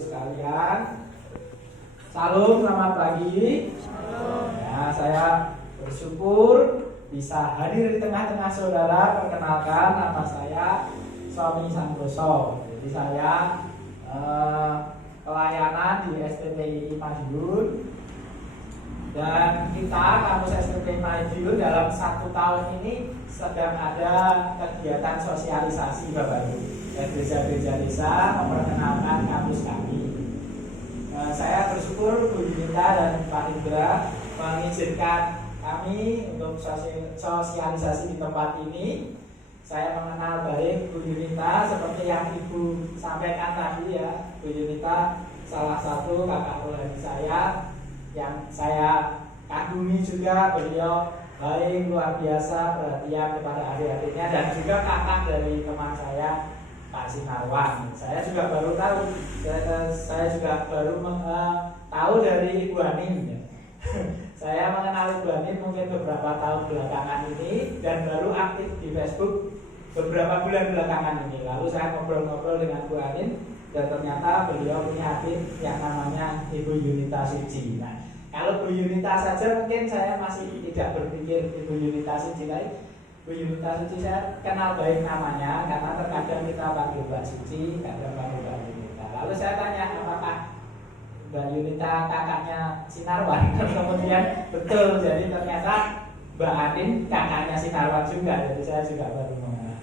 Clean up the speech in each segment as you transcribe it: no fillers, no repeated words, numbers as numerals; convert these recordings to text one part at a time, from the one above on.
sekalian. Salam, selamat pagi. Ya, saya bersyukur bisa hadir di tengah-tengah saudara. Perkenalkan, nama saya Sony Santoso. Jadi saya pelayanan di STPI Madiun. Dan kita kampus STPI Madiun dalam 1 tahun ini sedang ada kegiatan sosialisasi Bapak Ibu. Gereja-gereja desa memperkenalkan kampus kami. Saya bersyukur Bu Yunita dan Pak Indra mengizinkan kami untuk sosialisasi di tempat ini. Saya mengenal baik Bu Yunita seperti yang Ibu sampaikan tadi ya. Bu Yunita salah satu kakak rohani saya yang saya kagumi juga. Beliau baik, luar biasa, perhatian kepada adik-adiknya, dan juga kakak dari teman saya Pak Sinarwan. Saya juga baru tahu, saya juga baru tahu dari Ibu Anin. Saya mengenal Ibu Anin mungkin beberapa tahun belakangan ini dan baru aktif di Facebook beberapa bulan belakangan ini. Lalu saya ngobrol-ngobrol dengan Bu Anin dan ternyata beliau punya adik yang namanya Ibu Yunita Suci. Nah, kalau Bu Yunita saja mungkin saya masih tidak berpikir Ibu Yunita Suci lain. Bu Yunita Suci saya kenal baik namanya karena terkadang kita panggil Mbak Suci, kadang panggil Mbak Yunita. Lalu saya tanya apakah Mbak Yunita kakaknya Sinarwan. Kemudian betul, jadi ternyata Mbak Anin kakaknya Sinarwan juga. Jadi saya juga baru mengenal.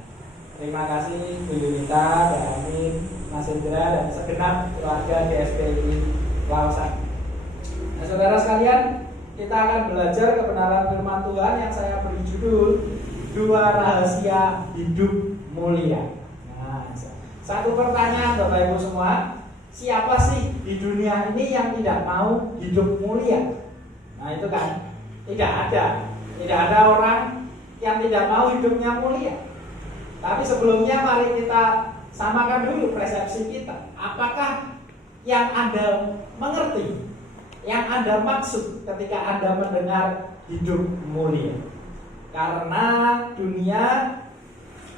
Terima kasih Bu Yunita, Mbak Anin, Mas Indra, dan segenap keluarga di SPI Lausan. Nah, saudara sekalian, kita akan belajar kebenaran firman Tuhan yang saya beri judul 2 rahasia hidup mulia. Nah, satu pertanyaan Bapak Ibu semua, siapa sih di dunia ini yang tidak mau hidup mulia? Nah, itu kan tidak ada orang yang tidak mau hidupnya mulia. Tapi sebelumnya mari kita samakan dulu persepsi kita. Apakah yang Anda mengerti, yang Anda maksud ketika Anda mendengar hidup mulia? Karena dunia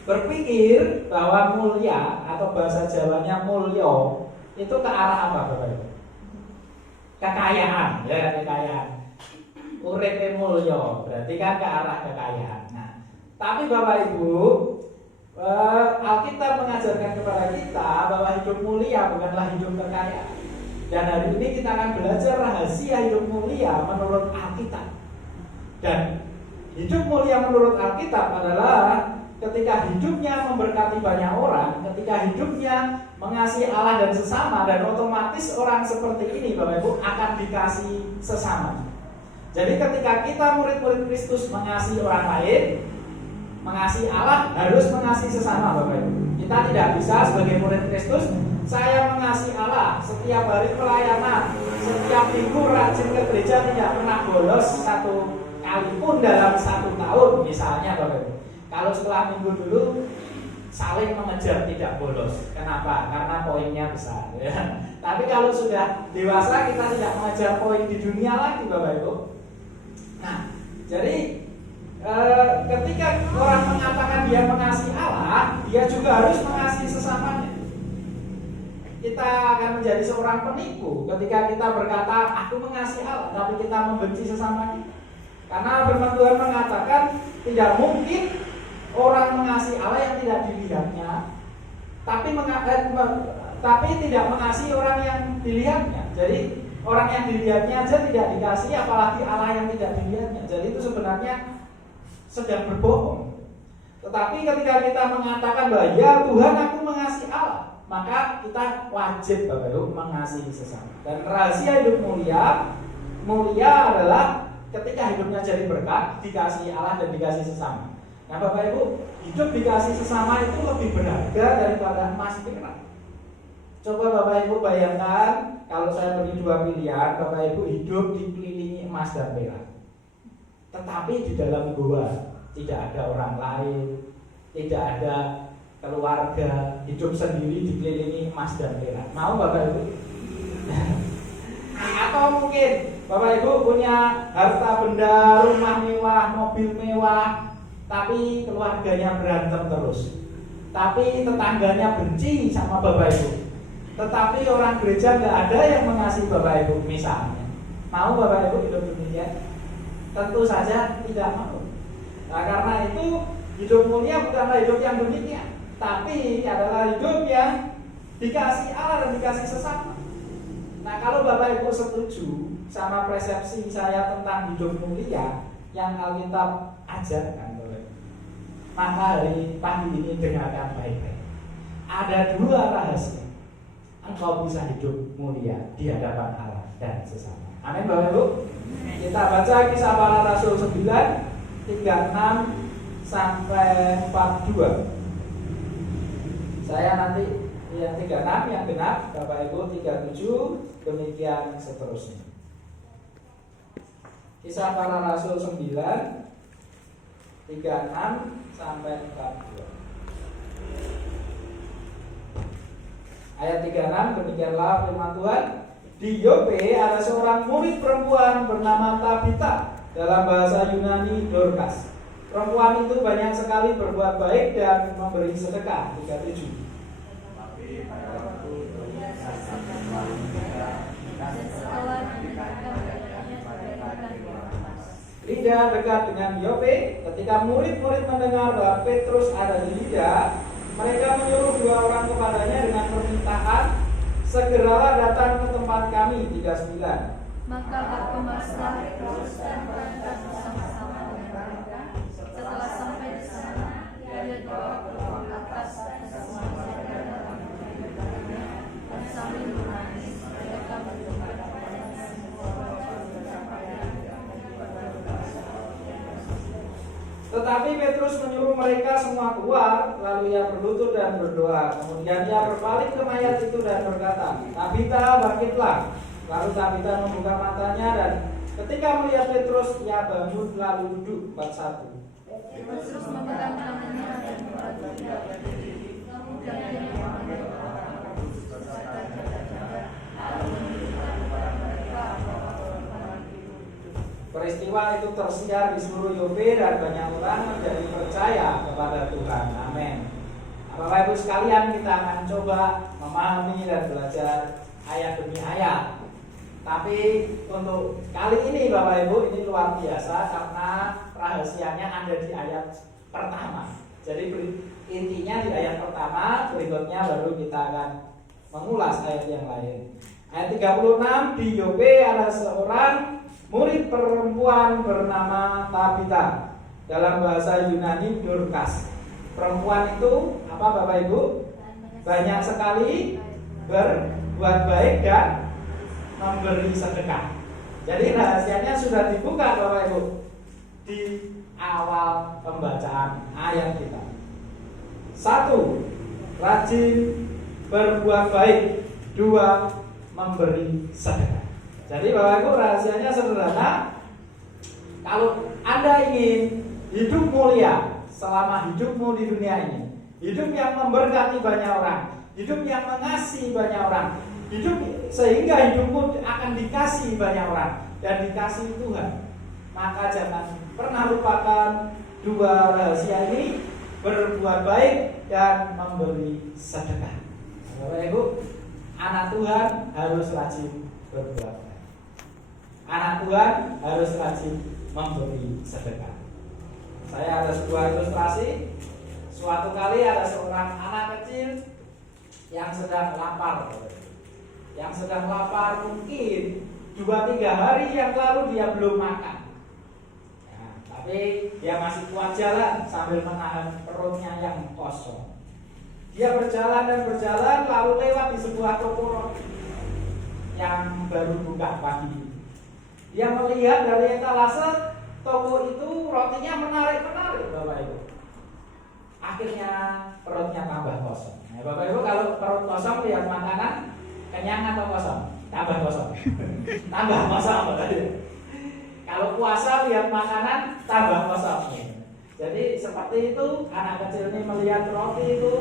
berpikir bahwa mulia atau bahasa Jawanya mulyo itu ke arah apa Bapak Ibu? Kekayaan, ya, kekayaan. Uripe mulyo berarti kan ke arah kekayaan. Nah, tapi Bapak Ibu, Alkitab mengajarkan kepada kita bahwa hidup mulia bukanlah hidup kekayaan. Dan hari ini kita akan belajar rahasia hidup mulia menurut Alkitab. Dan hidup mulia menurut Alkitab adalah ketika hidupnya memberkati banyak orang, ketika hidupnya mengasihi Allah dan sesama, dan otomatis orang seperti ini Bapak Ibu akan dikasih sesama. Jadi ketika kita murid-murid Kristus mengasihi orang lain, mengasihi Allah, harus mengasihi sesama Bapak Ibu. Kita tidak bisa sebagai murid Kristus, saya mengasihi Allah setiap hari pelayanan, setiap minggu rajin ke gereja, tidak pernah bolos 1 kali pun dalam 1 tahun misalnya Bapak Ibu. Kalau setelah minggu dulu saling mengejar tidak bolos. Kenapa? Karena poinnya besar ya. Tapi kalau sudah dewasa kita tidak mengejar poin di dunia lagi Bapak Ibu. Nah, jadi ketika orang mengatakan dia mengasihi Allah, dia juga harus mengasihi sesamanya. Kita akan menjadi seorang penipu ketika kita berkata aku mengasihi Allah tapi kita membenci sesama kita. Karena firman Tuhan mengatakan tidak mungkin orang mengasihi Allah yang tidak dilihatnya, tapi tidak mengasihi orang yang dilihatnya. Jadi orang yang dilihatnya aja tidak dikasihi, apalagi Allah yang tidak dilihatnya. Jadi itu sebenarnya sedang berbohong. Tetapi ketika kita mengatakan bahwa ya Tuhan aku mengasihi Allah, maka kita wajib Bapak Ibu mengasihi sesama. Dan rahasia hidup mulia adalah ketika hidupnya jadi berkat, dikasihi Allah dan dikasihi sesama. Nah Bapak Ibu, hidup dikasihi sesama itu lebih berharga daripada emas perak. Coba Bapak Ibu bayangkan, kalau saya beri 2 pilihan, Bapak Ibu hidup dikelilingi emas dan perak, tetapi di dalam gua tidak ada orang lain, tidak ada keluarga, hidup sendiri dikelilingi emas dan perak. Mau Bapak Ibu? Atau mungkin Bapak Ibu punya harta benda, rumah mewah, mobil mewah, tapi keluarganya berantem terus, tapi tetangganya benci sama Bapak Ibu. tetapi orang gereja nggak ada yang mengasihi Bapak Ibu misalnya. Mau Bapak Ibu hidup demikian? Tentu saja tidak mau. Nah, karena itu hidup mulia bukanlah hidup yang demikian, tapi adalah hidup yang dikasih Allah dan dikasih sesama. Nah, kalau Bapak Ibu setuju sama persepsi saya tentang hidup mulia yang Alkitab ajarkan, maka hari pagi ini dengarkan baik-baik. Ada dua rahasia engkau bisa hidup mulia di hadapan Allah dan sesama. Amin Bapak Ibu. Kita baca Kisah Para Rasul 9 36 sampai 42. Saya nanti yang 36 yang genap, Bapak Ibu 37, demikian seterusnya. Kisah Para Rasul 9 36 sampai 42. Ayat 36, demikianlah firman Tuhan. Di Yope ada seorang murid perempuan bernama Tabita, dalam bahasa Yunani Dorcas. Perempuan itu banyak sekali berbuat baik dan memberi sedekah. 37. Lida dekat dengan Yope. Ketika murid-murid mendengar bahwa Petrus ada di Lida, mereka menyuruh dua orang kepadanya dengan permintaan, segeralah datang ke tempat kami. 39. Maka berkemaslah Petrus dan berangkat bersama-sama dengan mereka. Setelah sampai di sana, ia dibawa ke ruang atas menjaga dalam perjalanannya, dan sambil menangis mereka berdoa kepadanya semua Tetapi Petrus menyuruh mereka semua keluar, lalu ia berlutut dan berdoa. Kemudian ia berbalik ke mayat itu dan berkata, Tabita, bangkitlah. Lalu Tabita membuka matanya dan ketika melihat Petrus, ia bangun lalu duduk. 41. Petrus memegang tangannya dan membantu dia berdiri. Kemudian dia memanggil orang-orang kudus berjaga-jaga, lalu menunjukkan kepada mereka bahwa orang itu. Peristiwa itu tersiar di seluruh Yope dan banyak orang menjadi percaya kepada Tuhan. Amin. Bapak Ibu sekalian, kita akan coba memahami dan belajar ayat demi ayat. Tapi untuk kali ini Bapak Ibu, ini luar biasa karena rahasianya ada di ayat pertama. Jadi intinya di ayat pertama, berikutnya baru kita akan mengulas ayat yang lain. Ayat 36, di Yope ada seorang murid perempuan bernama Tabita, dalam bahasa Yunani Dorcas. Perempuan itu apa Bapak Ibu? Banyak sekali berbuat baik dan memberi sedekah. Jadi rahasianya sudah dibuka Bapak Ibu di awal pembacaan ayat kita. 1. Rajin berbuat baik. 2. Memberi sedekah. Jadi Bapak Ibu rahasianya sederhana. Kalau Anda ingin hidup mulia selama hidupmu di dunia ini, hidup yang memberkati banyak orang, hidup yang mengasihi banyak orang, hidup sehingga hidupmu akan dikasihi banyak orang dan dikasihi Tuhan, maka jangan pernah lupakan dua rahasia ini, berbuat baik dan memberi sedekah. Bapak Ibu, anak Tuhan harus rajin berbuat baik. Anak Tuhan harus rajin memberi sedekah. Saya ada sebuah ilustrasi. Suatu kali ada seorang anak kecil yang sedang lapar. Yang sedang lapar mungkin 2-3 hari yang lalu dia belum makan. Nah, tapi dia masih kuat jalan sambil menahan perutnya yang kosong. Dia berjalan dan berjalan lalu lewat di sebuah toko roti yang baru buka pagi. Dia melihat dari etalase toko itu rotinya menarik-menarik Bapak Ibu. Akhirnya perutnya tambah kosong. Nah, Bapak Ibu kalau perut kosong lihat makanan kenyang atau kosong? Tambah kosong. Tambah kosong Bapak Ibu. Kalau puasa lihat makanan tambah kosong. Jadi seperti itu anak kecil ini melihat roti itu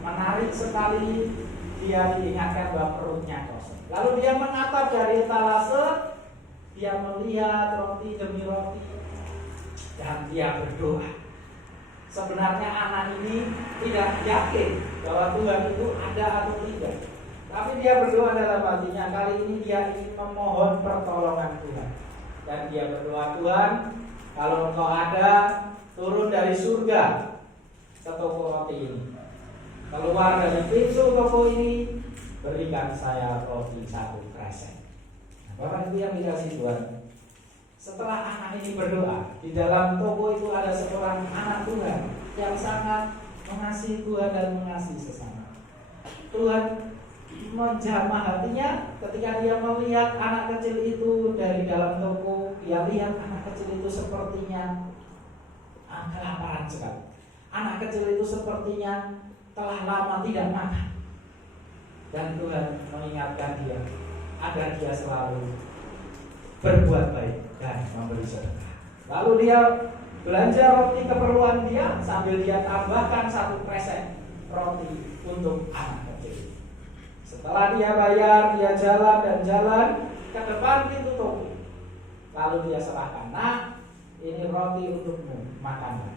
menarik sekali, dia diingatkan bahwa perutnya kosong. Lalu dia menatap dari etalase, dia melihat roti demi roti dan dia berdoa. Sebenarnya anak ini tidak yakin bahwa Tuhan itu ada atau tidak, Tapi dia berdoa dalam hatinya, kali ini dia ingin memohon pertolongan Tuhan. Dan dia berdoa, Tuhan, kalau Engkau ada, turun dari surga ke toko roti ini. Keluar dari pintu toko ini, berikan saya roti 1 kresek. Nah, Bapak Ibu yang dikasihi Tuhan, setelah anak ini berdoa, di dalam toko itu ada seorang anak Tuhan yang sangat mengasihi Tuhan dan mengasihi sesama. Tuhan menjamah hatinya ketika dia melihat anak kecil itu dari dalam toko. Dia lihat anak kecil itu sepertinya kelaparan sekali. Anak kecil itu sepertinya telah lama tidak makan. Dan Tuhan mengingatkan dia agar dia selalu berbuat baik dan memberi sedekah. Lalu dia belanja roti keperluan dia sambil dia tambahkan 1 kresek roti untuk anak kecil. Setelah dia bayar, dia jalan dan jalan ke depan pintu toko. Lalu dia serahkan, "Nak, ini roti untukmu, makanlah."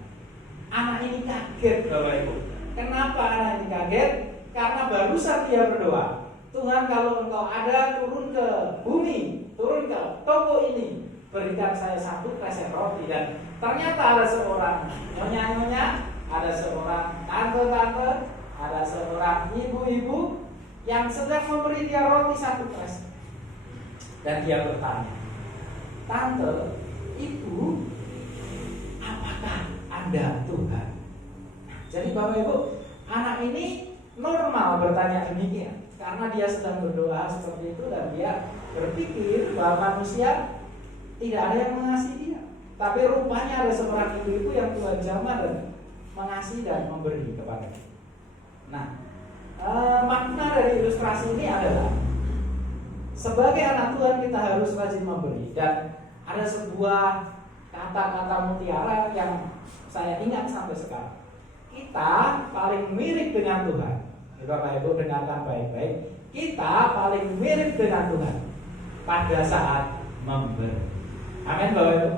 Anak ini kaget, Bapak Ibu. Kenapa anak ini kaget? Karena barusan dia berdoa, "Tuhan, kalau Engkau ada, turun ke bumi, turun ke toko ini, berikan saya 1 kresek roti." Dan ternyata ada seorang nyonya-nyonya, ada seorang tante-tante, ada seorang ibu-ibu yang sedang memberi dia roti 1 kresek. Dan dia bertanya, "Tante, Ibu, apakah Anda Tuhan?" Jadi Bapak Ibu, anak ini normal bertanya demikian karena dia sedang berdoa seperti itu dan dia berpikir bahwa manusia tidak ada yang mengasihi dia. Tapi rupanya ada seorang ibu-ibu yang Tuhan jamah dan mengasihi dan memberi kepada dia. Nah, makna dari ilustrasi ini adalah sebagai anak Tuhan kita harus rajin memberi. Dan ada sebuah kata-kata mutiara yang saya ingat sampai sekarang. Kita paling mirip dengan Tuhan. Bapak Ibu dengarkan baik-baik. Kita paling mirip dengan Tuhan pada saat memberi. Amin Bapak Ibu.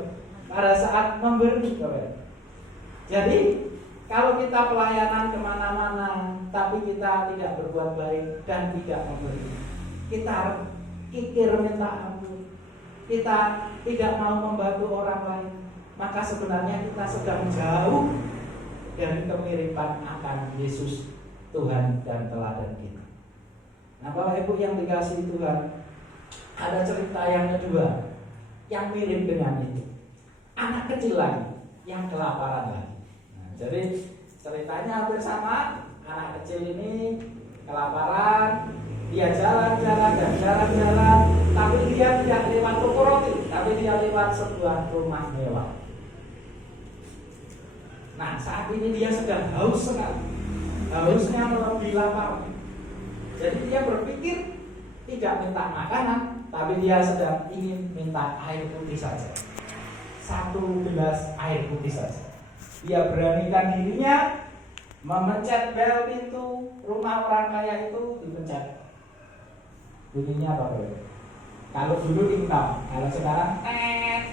Pada saat memberi Bapak Ibu. Jadi kalau kita pelayanan kemana-mana tapi kita tidak berbuat baik dan tidak memberi, kita kikir minta ampun, kita tidak mau membantu orang lain, maka sebenarnya kita sedang jauh dari kemiripan akan Yesus Tuhan dan teladan kita. Nah Bapak Ibu yang dikasihi Tuhan, ada cerita yang kedua yang mirip dengan itu. Anak kecil lagi yang kelaparan lagi. Nah, jadi ceritanya hampir sama. Anak kecil ini kelaparan, dia jalan-jalan dan jalan-jalan, tapi dia tidak lewat toko roti, tapi dia lewat sebuah rumah mewah. Nah saat ini dia sedang haus sekali, hausnya melebihi lapar. Jadi dia berpikir tidak minta makanan, tapi dia sedang ingin minta air putih saja, 1 gelas air putih saja. Dia beranikan dirinya memencet bel pintu rumah orang kaya itu, dipencet. Bunyinya apa bro? Kalau dulu ringtone, kalau sekarang tet,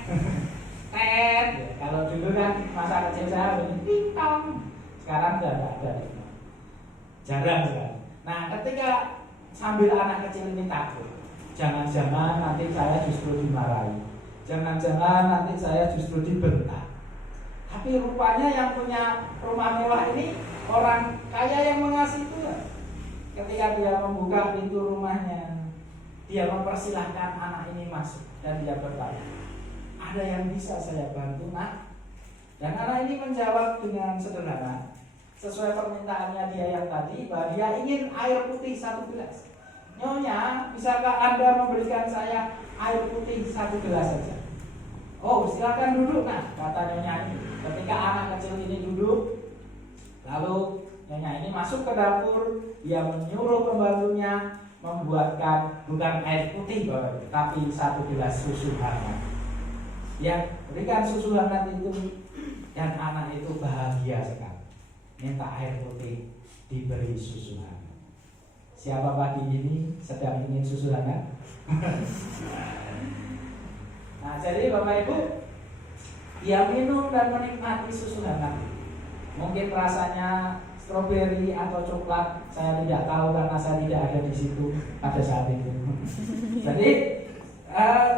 tet. Kalau dulu kan masa kecil saya bunyi ringtone, sekarang sudah tidak ada, jarang sekali. Nah ketika sambil anak kecil ini takut, jangan-jangan nanti saya justru dimarahi, jangan-jangan nanti saya justru dibentak. Tapi rupanya yang punya rumah mewah ini orang kaya yang mengasihi Tuhan. Ketika dia membuka pintu rumahnya, dia mempersilahkan anak ini masuk dan dia bertanya, "Ada yang bisa saya bantu, Nak?" Dan anak ini menjawab dengan sederhana, sesuai permintaannya dia yang tadi, bahwa dia ingin air putih 1 gelas. "Nyonya, bisakah Anda memberikan saya air putih 1 gelas saja?" "Oh, silakan duduk, Nak," kata nyonya ini. Ketika anak kecil ini duduk, lalu nyonya ini masuk ke dapur, dia menyuruh pembantunya membuatkan bukan air putih tapi 1 gelas susu hangat. Dia berikan susu hangat itu dan anak itu bahagia sekali. Minta air putih, diberi susu hangat. Siapa pagi ini sedang ingin susu hangat? Nah, jadi Bapak Ibu, dia minum dan menikmati susu hangat. Mungkin rasanya stroberi atau coklat, saya tidak tahu karena saya tidak ada di situ pada saat itu. Jadi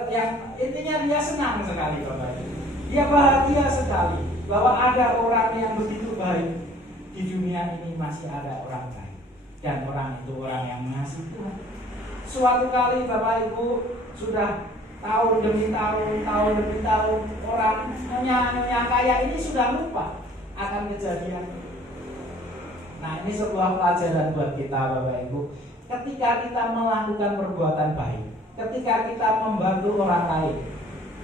yang intinya dia senang sekali Bapak Ibu. Dia bahagia sekali bahwa ada orang yang begitu baik di dunia ini, masih ada orang baik dan orang itu orang yang mengasihi Tuhan. Suatu kali Bapak Ibu sudah tahun demi tahun orang nyonya kaya ini sudah lupa akan kejadian. Nah, ini sebuah pelajaran buat kita Bapak Ibu. Ketika kita melakukan perbuatan baik, ketika kita membantu orang lain,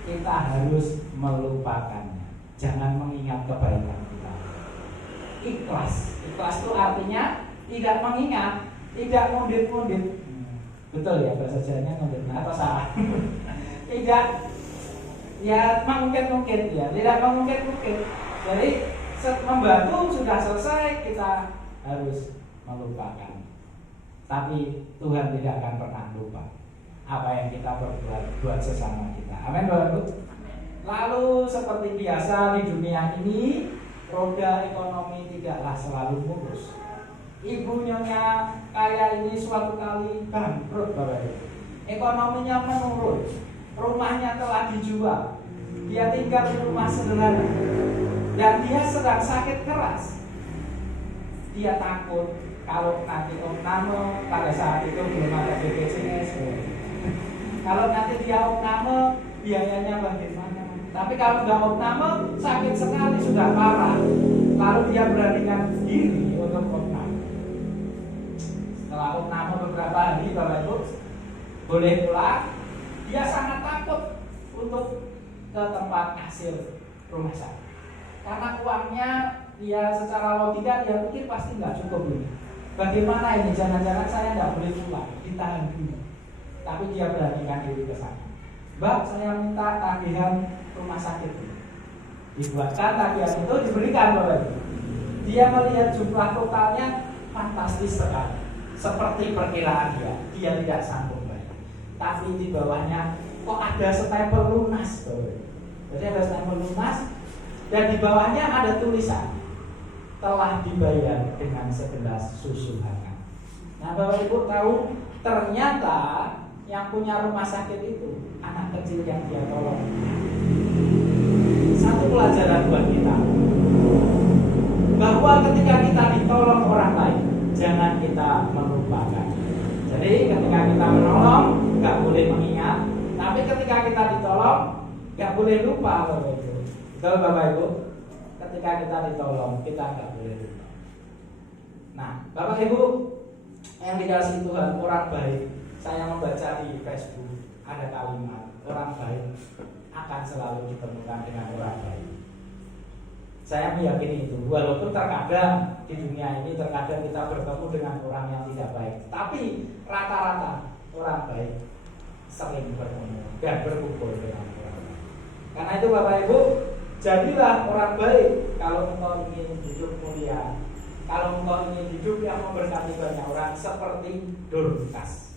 kita harus melupakannya. Jangan mengingat kebaikan kita. Ikhlas. Ikhlas itu artinya tidak mengingat, tidak ngundit-ngundit. Betul ya bahasa Jawanya ngundit atau salah? Tidak, ya mungkin ya, tidak mungkin. Jadi membantu sudah selesai, kita harus melupakan. Tapi Tuhan tidak akan pernah lupa apa yang kita perbuat buat sesama kita. Amin Bapak Ibu. Lalu seperti biasa di dunia ini, roda ekonomi tidaklah selalu mulus. Ibu nyonya kaya ini suatu kali bangkrut Bapak Ibu. Ekonominya menurun, rumahnya telah dijual, dia tinggal di rumah sederhana, dan dia sedang sakit keras. Dia takut kalau nanti opname, pada saat itu belum ada BPJS. Kalau nanti dia opname, biayanya bagaimana? Tapi kalau nggak opname, sakit sekali, sudah parah. Lalu dia beranikan diri untuk opname. Setelah opname beberapa hari, Bapak Ibu boleh pulang. Dia sangat takut untuk ke tempat kasir rumah sakit, karena uangnya dia secara logika dia pikir pasti nggak cukup ini. Bagaimana ini? Jangan-jangan saya nggak boleh pulang, ditahan dulu. Tapi dia beranikan diri ke sana. Mbak, saya minta tagihan rumah sakit. Dibuatkan tagihan itu, diberikan Bapak. Dia melihat jumlah totalnya fantastis sekali, seperti perkiraan dia tidak sanggup bayar. Tapi di bawahnya kok ada stempel lunas, Bapak. Jadi ada stempel lunas dan di bawahnya ada tulisan telah dibayar dengan segelas susu hangat. Nah Bapak Ibu tahu, ternyata yang punya rumah sakit itu anak kecil yang dia tolong. Satu pelajaran buat kita, bahwa ketika kita ditolong orang lain, jangan kita melupakan. Jadi ketika kita menolong, nggak boleh mengingat. Tapi ketika kita ditolong, nggak boleh lupa Bapak Ibu. Betul Bapak Ibu? Ketika kita ditolong, kita nggak boleh lupa. Nah, Bapak Ibu yang dikasihi Tuhan, orang baik. Saya membaca di Facebook ada kalimat, orang baik akan selalu ditemukan dengan orang baik. Saya meyakini itu, walaupun terkadang di dunia ini terkadang kita bertemu dengan orang yang tidak baik, tapi rata-rata orang baik sering bertemu dan berkumpul dengan orang baik. Karena itu Bapak Ibu, jadilah orang baik kalau engkau ingin hidup mulia, kalau engkau ingin hidup yang memberkati banyak orang, seperti Dorcas.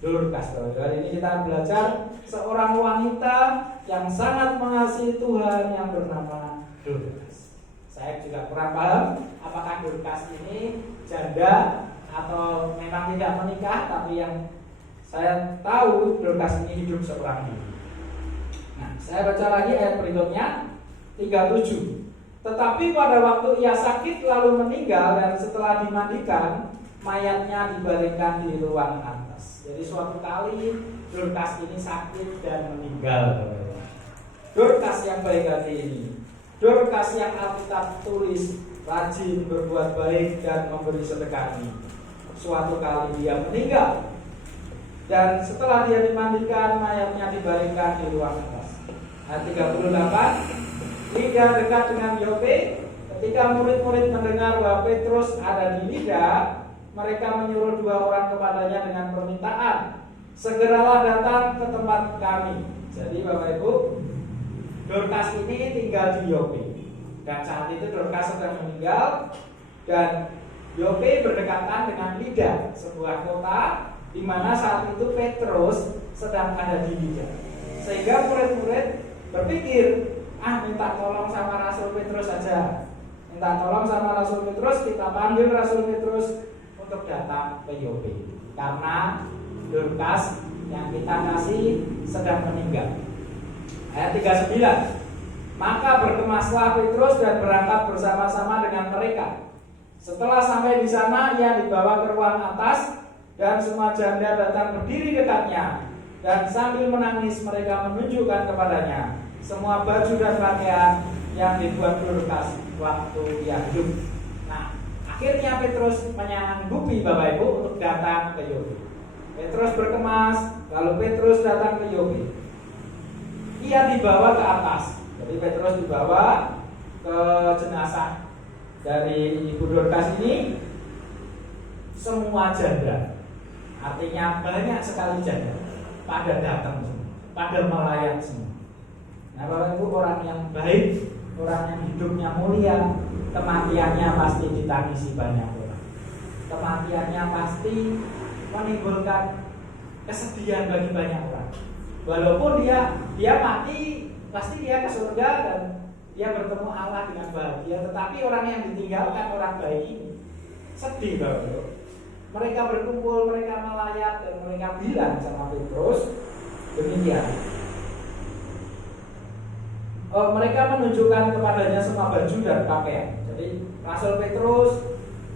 Hari ini kita belajar seorang wanita yang sangat mengasihi Tuhan yang bernama Dorcas. Saya juga kurang paham apakah Dorcas ini janda atau memang tidak menikah, tapi yang saya tahu Dorcas ini hidup seorang diri. Nah, saya baca lagi ayat berikutnya 37. Tetapi pada waktu ia sakit lalu meninggal, dan setelah dimandikan, mayatnya dibaringkan di ruang atas. Jadi suatu kali Dorcas ini sakit dan meninggal. Dorcas yang baik hati ini, Dorcas yang Alkitab tulis rajin berbuat baik dan memberi sedekah ini, suatu kali dia meninggal, dan setelah dia dimandikan, mayatnya dibaringkan di ruang atas. Ayat 38. Lida dekat dengan Yope. Ketika murid-murid mendengar bahwa Petrus ada di Lida, mereka menyuruh 2 orang kepadanya dengan permintaan, segeralah datang ke tempat kami. Jadi Bapak Ibu, Dorcas ini tinggal di Yope, dan saat itu Dorcas sedang meninggal, dan Yope berdekatan dengan Lida, sebuah kota di mana saat itu Petrus sedang ada di Lida. Sehingga murid-murid berpikir, minta tolong sama Rasul Petrus saja. minta tolong sama Rasul Petrus, kita panggil Rasul Petrus untuk datang ke Yope. Karena Dorcas yang kita kasih sedang meninggal. Ayat 39. Maka berkemaslah Petrus dan berangkat bersama-sama dengan mereka. Setelah sampai di sana, ia dibawa ke ruang atas dan semua janda datang berdiri dekatnya. Dan sambil menangis mereka menunjukkan kepadanya semua baju dan pakaian yang dibuat Dorcas waktu ia hidup. Nah, akhirnya Petrus menyanggupi Bapak Ibu untuk datang ke Yope. Petrus berkemas, lalu Petrus datang ke Yope. Ia dibawa ke atas. Jadi Petrus dibawa ke jenazah dari Ibu Dorcas ini. Semua janda, artinya banyak sekali janda, pada datang semua, pada melayat semua. Nah, Bapak Ibu, orang yang baik, orang yang hidupnya mulia, kematiannya pasti ditangisi banyak orang. Kematiannya pasti menimbulkan kesedihan bagi banyak orang. Walaupun dia mati, pasti dia ke surga dan dia bertemu Allah dengan bahagia. Tetapi orang yang ditinggalkan orang baik ini sedih, Bapak Ibu. Mereka berkumpul, mereka melayat, dan mereka bilang sama Petrus demikian. Mereka menunjukkan kepadanya semua baju dan pakaian. Jadi Rasul Petrus,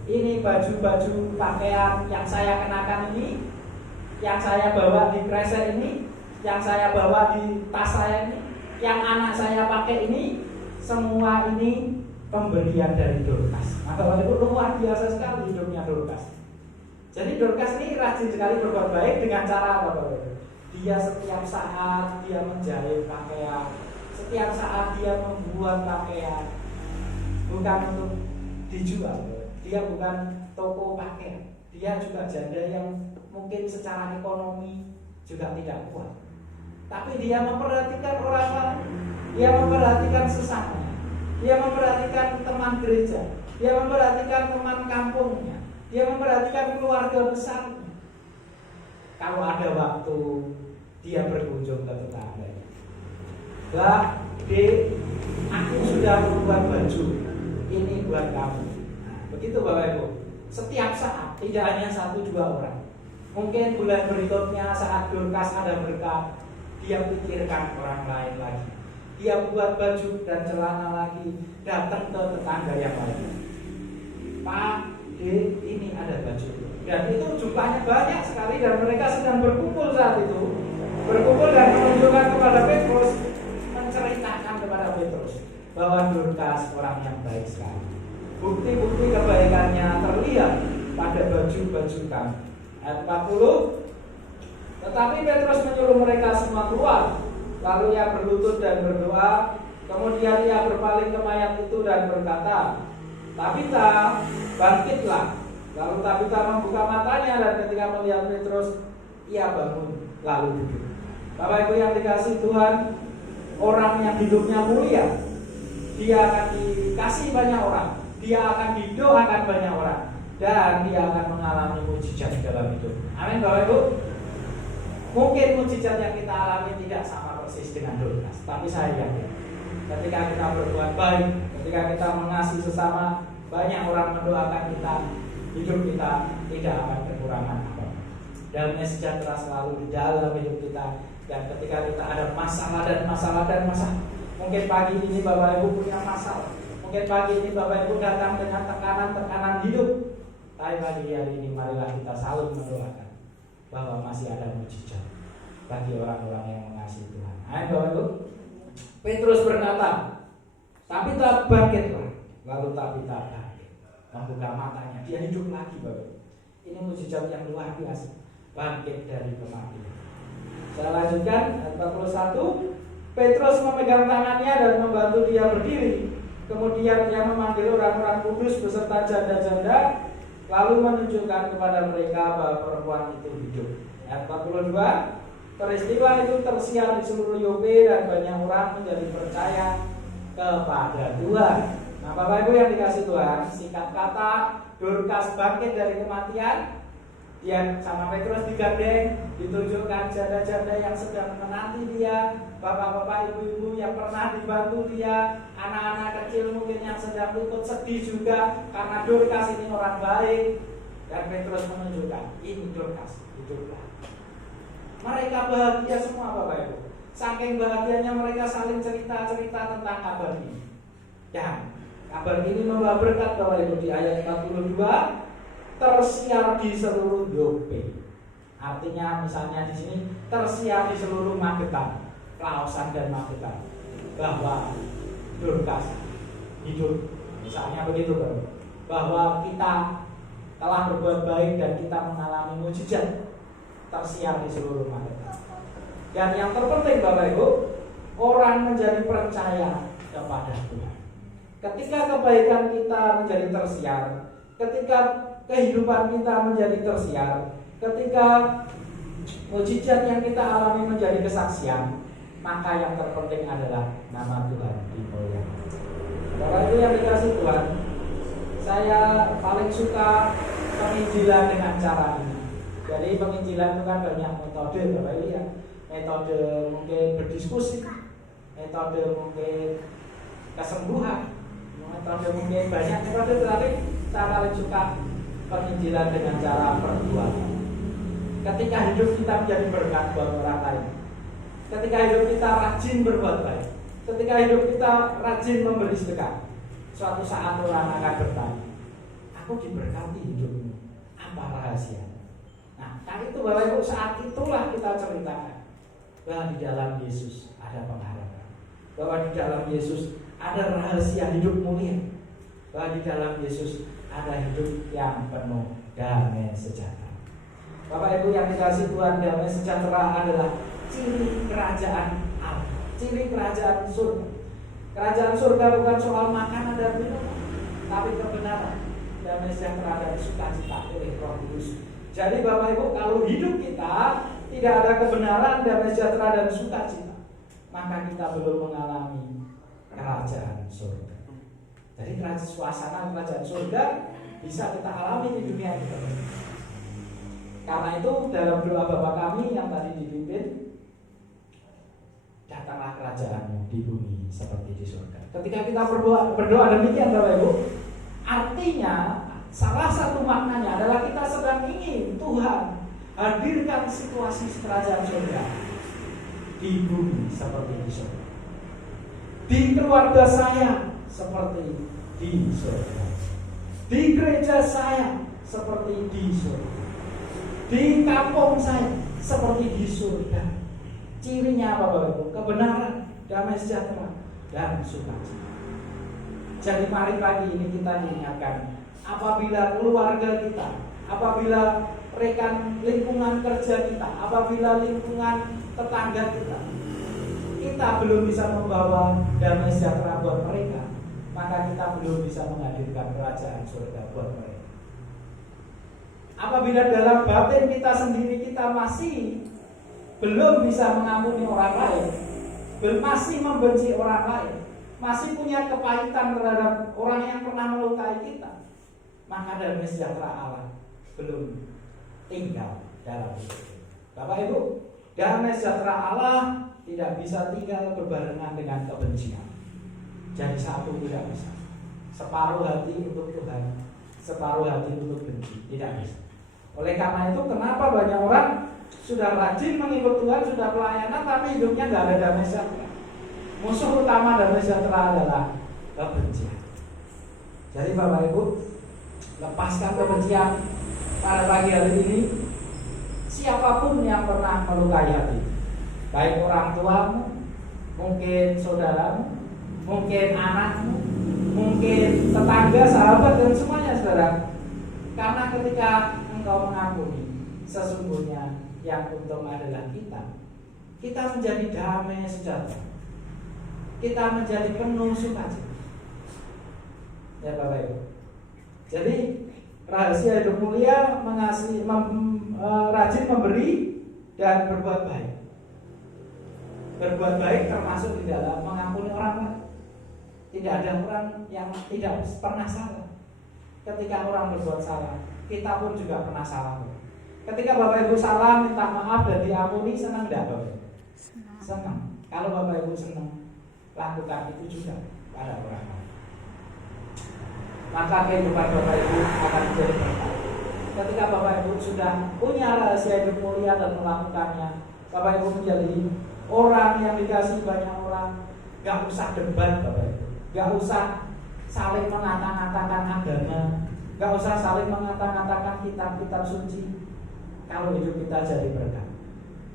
ini baju-baju pakaian yang saya kenakan ini, yang saya bawa di kresek ini, yang saya bawa di tas saya ini, yang anak saya pakai ini, semua ini pemberian dari Dorcas. Maka itu luar biasa sekali hidupnya Dorcas. Jadi Dorcas ini rajin sekali berbuat baik dengan cara apa, Bapak? Dia setiap saat dia menjahit pakaian, setiap saat dia membuat pakaian, bukan untuk dijual. Dia bukan toko pakaian. Dia juga janda yang mungkin secara ekonomi juga tidak kuat. Tapi dia memperhatikan orang lain, dia memperhatikan sesama, dia memperhatikan teman gereja, dia memperhatikan teman kampungnya, dia memperhatikan keluarga besarnya. Kalau ada waktu, dia berkunjung ke tetangganya. Mbak, Dek, aku sudah membuat baju ini buat kamu. Nah, begitu Bapak Ibu. Setiap saat, tidak hanya 1-2 orang. Mungkin bulan berikutnya saat Dorcas ada berkat, dia pikirkan orang lain lagi. Dia buat baju dan celana lagi, datang ke tetangga yang lain. Pak, Dek, ini ada baju. Dan itu jumlahnya banyak sekali dan mereka sedang berkumpul saat itu. Berkumpul dan menunjukkan kepada Petrus, menceritakan kepada Petrus bahwa Dorcas orang yang baik sekali. Bukti-bukti kebaikannya terlihat pada baju-baju kami. Ayat 40. Tetapi Petrus menyuruh mereka semua keluar. Lalu ia berlutut dan berdoa. Kemudian ia berpaling ke mayat itu dan berkata, Tabita, bangkitlah. Lalu Tabita membuka matanya dan ketika melihat Petrus, ia bangun lalu duduk. Bapak Ibu yang dikasih Tuhan, orang yang hidupnya mulia, dia akan dikasih banyak orang, dia akan didoakan banyak orang, dan dia akan mengalami mujizat dalam hidup. Amin Bapak Ibu. Mungkin mujizat yang kita alami tidak sama persis dengan Dorcas, tapi saya yakin ketika kita berbuat baik, ketika kita mengasihi sesama, banyak orang mendoakan kita, hidup kita tidak akan kekurangan apa. Damai sejahtera selalu di dalam hidup kita. Dan ketika kita ada masalah, mungkin pagi ini Bapak Ibu punya masalah, mungkin pagi ini Bapak Ibu datang dengan tekanan-tekanan hidup, tapi pagi hari ini marilah kita saling mendoakan bahwa masih ada mujizat bagi orang-orang yang mengasihi Tuhan. Ayo Bapak Ibu. Petrus berkata, Tabita bangkitlah. Lalu Tabita bangkit, membuka matanya, dia hidup lagi Bapak Ibu. Ini mujizat yang luar biasa, bangkit dari kematian. Saya lanjutkan ayat 41. Petrus memegang tangannya dan membantu dia berdiri. Kemudian ia memanggil orang-orang kudus beserta janda-janda, lalu menunjukkan kepada mereka bahwa perempuan itu hidup. Ayat 42. Peristiwa itu tersiar di seluruh Yope dan banyak orang menjadi percaya kepada Tuhan. Nah Bapak Ibu yang dikasih Tuhan, singkat kata, Dorcas bangkit dari kematian. Dia sama Petrus digandeng, ditunjukkan janda-janda yang sedang menanti dia, bapak-bapak, ibu-ibu yang pernah dibantu dia, anak-anak kecil mungkin yang sedang ikut sedih juga karena Dorcas ini orang baik. Dan Petrus menunjukkan, ini Dorcas, hiduplah. Mereka bahagia semua Bapak Ibu. Saking bahagianya mereka saling cerita-cerita tentang kabar ini. Dan kabar ini membawa berkat Bapak Ibu. Di ayat 42 tersiar di seluruh Yope. Artinya misalnya di sini tersiar di seluruh Magetan, Klausan dan Magetan, bahwa Dorcas hidup. Misalnya begitu Bapak. Bahwa kita telah berbuat baik dan kita mengalami mujizat, tersiar di seluruh Magetan. Dan yang terpenting Bapak Ibu, orang menjadi percaya kepada Tuhan. Ketika kebaikan kita menjadi tersiar, ketika kehidupan kita menjadi tersiar, ketika mujizat yang kita alami menjadi kesaksian, maka yang terpenting adalah nama Tuhan dimuliakan. Bapak Ibu yang dikasih Tuhan, saya paling suka penginjilan dengan cara ini. Jadi penginjilan itu kan banyak metode Bapak Ibu ya. Metode mungkin berdiskusi, metode mungkin kesembuhan, metode mungkin banyak metode, tetapi saya paling suka penginjilan dengan cara perbuatan. Ketika hidup kita menjadi berkat buat orang lain, ketika hidup kita rajin berbuat baik, ketika hidup kita rajin memberi sedekah, suatu saat orang akan bertanya, aku diberkati hidupmu, apa rahasianya? Nah, kali itu Bapak Ibu, saat itulah kita ceritakan bahwa di dalam Yesus ada pengharapan, bahwa di dalam Yesus ada rahasia hidup mulia, bahwa di dalam Yesus ada hidup yang penuh damai sejahtera. Bapak Ibu yang dikasih Tuhan, damai sejahtera adalah ciri kerajaan Allah, ciri kerajaan surga. Kerajaan surga bukan soal makanan dan minuman, tapi kebenaran, damai sejahtera dan sukacita oleh Roh Kudus. Jadi Bapak Ibu, kalau hidup kita tidak ada kebenaran, damai sejahtera dan sukacita, maka kita belum mengalami kerajaan surga. Jadi suasana kerajaan surga bisa kita alami di dunia kita. Karena itu dalam doa Bapa kami yang tadi dipimpin, datanglah kerajaanmu di bumi seperti di surga. Ketika kita berdoa demikian Bapak Ibu, artinya salah satu maknanya adalah kita sedang ingin Tuhan hadirkan situasi kerajaan surga di bumi seperti di surga, di keluarga saya seperti di surga, di gereja saya seperti di surga, di kampung saya seperti di surga. Cirinya apa Bapak Ibu? Kebenaran, damai sejahtera, dan sukacita. Jadi mari pagi ini kita diingatkan, apabila keluarga kita, apabila rekan lingkungan kerja kita, apabila lingkungan tetangga kita belum bisa membawa damai sejahtera buat mereka, maka kita belum bisa menghadirkan kerajaan surga buat mereka. Apabila dalam batin kita sendiri kita masih belum bisa mengampuni orang lain, masih membenci orang lain, masih punya kepahitan terhadap orang yang pernah melukai kita, maka damai sejahtera Allah belum tinggal dalam hidup kita. Bapak Ibu, damai sejahtera Allah tidak bisa tinggal berbarengan dengan kebencian. Jadi satu tidak bisa. Separuh hati untuk Tuhan, separuh hati untuk benci, tidak bisa. Oleh karena itu, kenapa banyak orang sudah rajin mengikut Tuhan, sudah pelayanan, tapi hidupnya nggak ada damai sejahtera. Musuh utama damai sejahtera adalah kebencian. Jadi Bapak Ibu, lepaskan kebencian pada pagi hari ini. Siapapun yang pernah melukai hati, baik orang tuamu, mungkin saudaramu, mungkin anakmu, mungkin tetangga, sahabat, dan semuanya saudara. Karena ketika engkau mengampuni, sesungguhnya yang untung adalah kita menjadi damai sejahtera, kita menjadi penuh sukacita. Ya Bapak Ibu. Jadi rahasia hidup mulia mengasihi, rajin memberi dan berbuat baik. Berbuat baik termasuk di dalam mengampuni orang lain. Tidak ada orang yang tidak pernah salah. Ketika orang berbuat salah, kita pun juga pernah salah. Ketika Bapak Ibu salah, minta maaf dan diampuni, senang enggak Bapak Ibu? Senang. Kalau Bapak Ibu senang, lakukan itu juga pada orang lain. Maka kehidupan Bapak Ibu akan menjadi berkah. Ketika Bapak Ibu sudah punya rahasia hidup mulia dan melakukannya, Bapak Ibu menjadi orang yang dikasihi banyak orang. Gak usah debat Bapak Ibu, gak usah saling mengata-ngatakan agama, gak usah saling mengata-ngatakan kitab-kitab suci. Kalau hidup kita jadi berkah,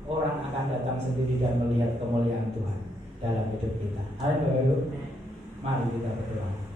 orang akan datang sendiri dan melihat kemuliaan Tuhan dalam hidup kita. Ayo Bapak Ibu, mari kita berdoa.